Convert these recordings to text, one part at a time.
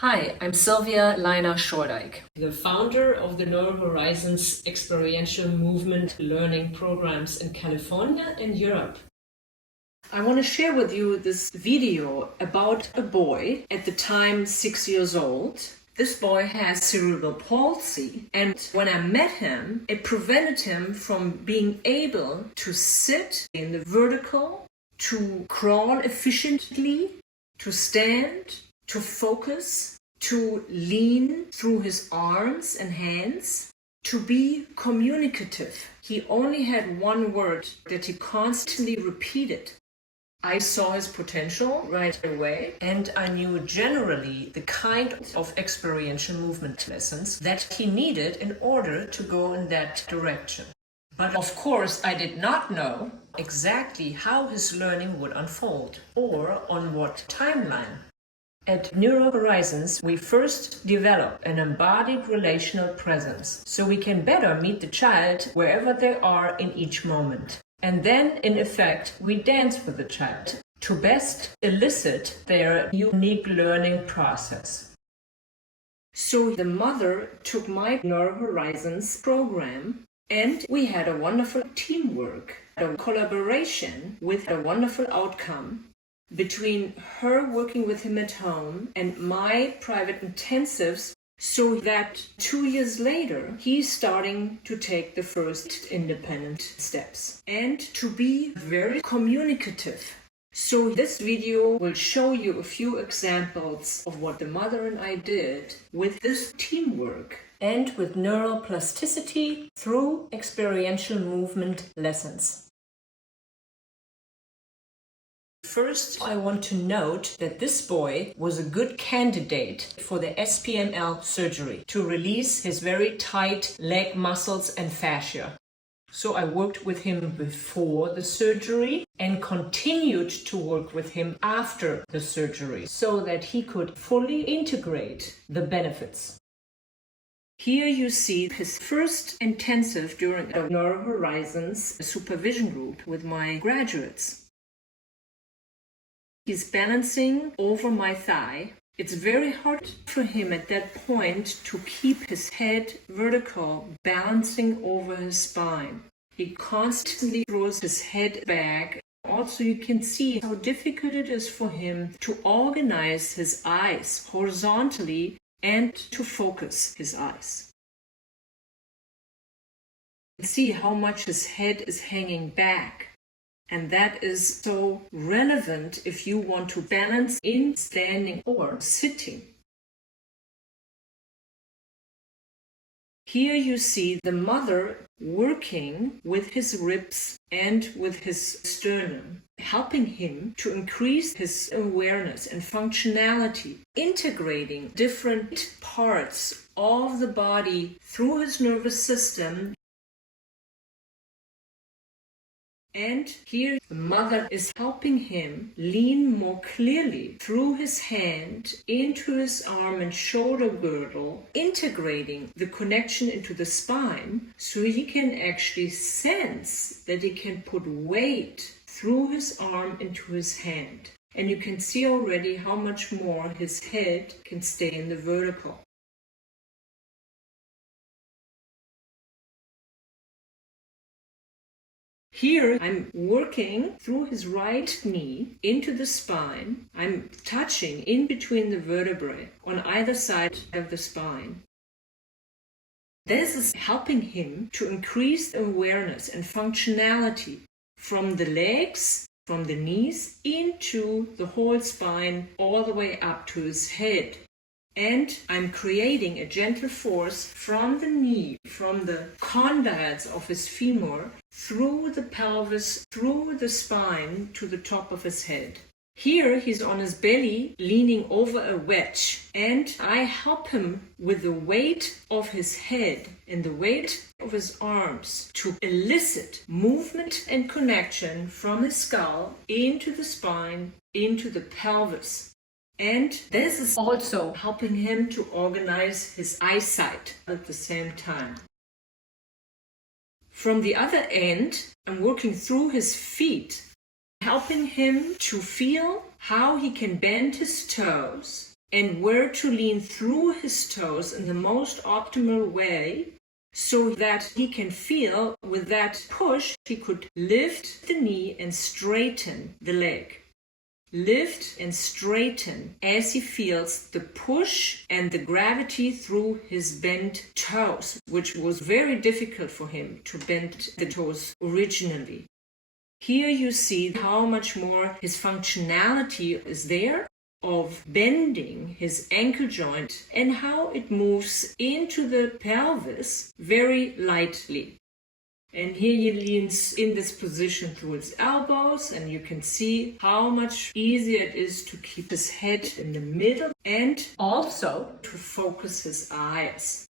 Hi, I'm Sylvia Leiner Shordike, the founder of the NeuroHorizons Experiential Movement learning programs in California and Europe. I want to share with you this video about a boy, at the time 6 years old. This boy has cerebral palsy, and when I met him, it prevented him from being able to sit in the vertical, to crawl efficiently, to stand, to focus, to lean through his arms and hands, to be communicative. He only had one word that he constantly repeated. I saw his potential right away, and I knew generally the kind of experiential movement lessons that he needed in order to go in that direction. But of course, I did not know exactly how his learning would unfold or on what timeline. At NeuroHorizons, we first develop an embodied relational presence so we can better meet the child wherever they are in each moment. And then, in effect, we dance with the child to best elicit their unique learning process. So the mother took my NeuroHorizons program, and we had a wonderful teamwork, a collaboration with a wonderful outcome between her working with him at home and my private intensives, so that 2 years later he's starting to take the first independent steps and to be very communicative. So this video will show you a few examples of what the mother and I did with this teamwork and with neuroplasticity through experiential movement lessons. First, I want to note that this boy was a good candidate for the SPML surgery to release his very tight leg muscles and fascia. So I worked with him before the surgery and continued to work with him after the surgery so that he could fully integrate the benefits. Here you see his first intensive during the NeuroHorizons supervision group with my graduates. He's balancing over my thigh. It's very hard for him at that point to keep his head vertical, balancing over his spine. He constantly throws his head back. Also, you can see how difficult it is for him to organize his eyes horizontally and to focus his eyes. See how much his head is hanging back. And that is so relevant if you want to balance in standing or sitting. Here you see the mother working with his ribs and with his sternum, helping him to increase his awareness and functionality, integrating different parts of the body through his nervous system. And here the mother is helping him lean more clearly through his hand into his arm and shoulder girdle, integrating the connection into the spine so he can actually sense that he can put weight through his arm into his hand. And you can see already how much more his head can stay in the vertical. Here I'm working through his right knee into the spine. I'm touching in between the vertebrae on either side of the spine. This is helping him to increase awareness and functionality from the legs, from the knees into the whole spine, all the way up to his head. And I'm creating a gentle force from the knee, from the condyles of his femur, through the pelvis, through the spine, to the top of his head. Here he's on his belly, leaning over a wedge, and I help him with the weight of his head and the weight of his arms to elicit movement and connection from his skull into the spine, into the pelvis. And this is also helping him to organize his eyesight at the same time. From the other end, I'm working through his feet, helping him to feel how he can bend his toes and where to lean through his toes in the most optimal way so that he can feel with that push he could lift the knee and straighten the leg. Lift and straighten as he feels the push and the gravity through his bent toes, which was very difficult for him to bend the toes originally. Here you see how much more his functionality is there of bending his ankle joint and how it moves into the pelvis very lightly. And here he leans in this position through his elbows, and you can see how much easier it is to keep his head in the middle and also to focus his eyes.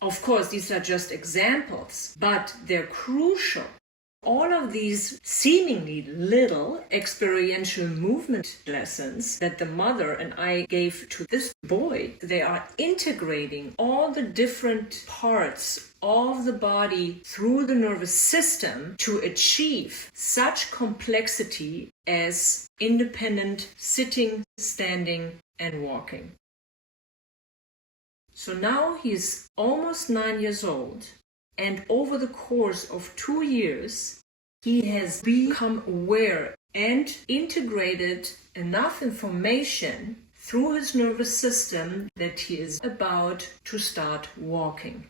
Of course, these are just examples, but they're crucial. All of these seemingly little experiential movement lessons that the mother and I gave to this boy, they are integrating all the different parts of the body through the nervous system to achieve such complexity as independent sitting, standing, and walking. So now he's almost 9 years old. And over the course of 2 years, he has become aware and integrated enough information through his nervous system that he is about to start walking.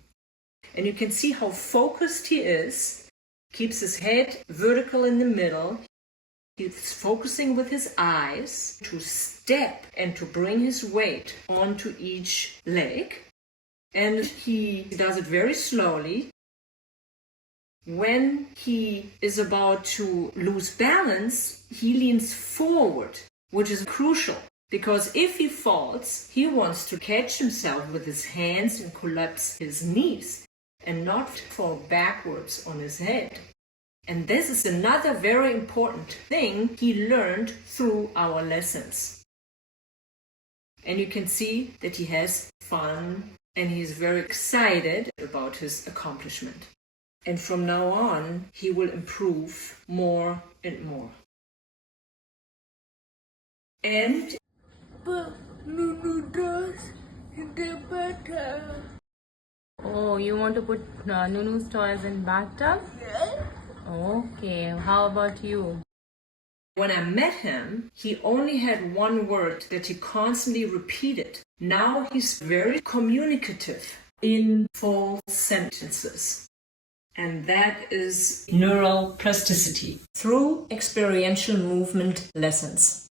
And you can see how focused he is, keeps his head vertical in the middle. He's focusing with his eyes to step and to bring his weight onto each leg. And he does it very slowly. When he is about to lose balance, he leans forward, which is crucial, because if he falls, he wants to catch himself with his hands and collapse his knees and not fall backwards on his head. And this is another very important thing he learned through our lessons. And you can see that he has fun and he's very excited about his accomplishment. And from now on, he will improve more and more. And but Nunu does the better. Oh, you want to put Nunu's toys in bathtub? Yes. Okay, how about you? When I met him, he only had one word that he constantly repeated. Now he's very communicative in full sentences. And that is neuroplasticity through experiential movement lessons.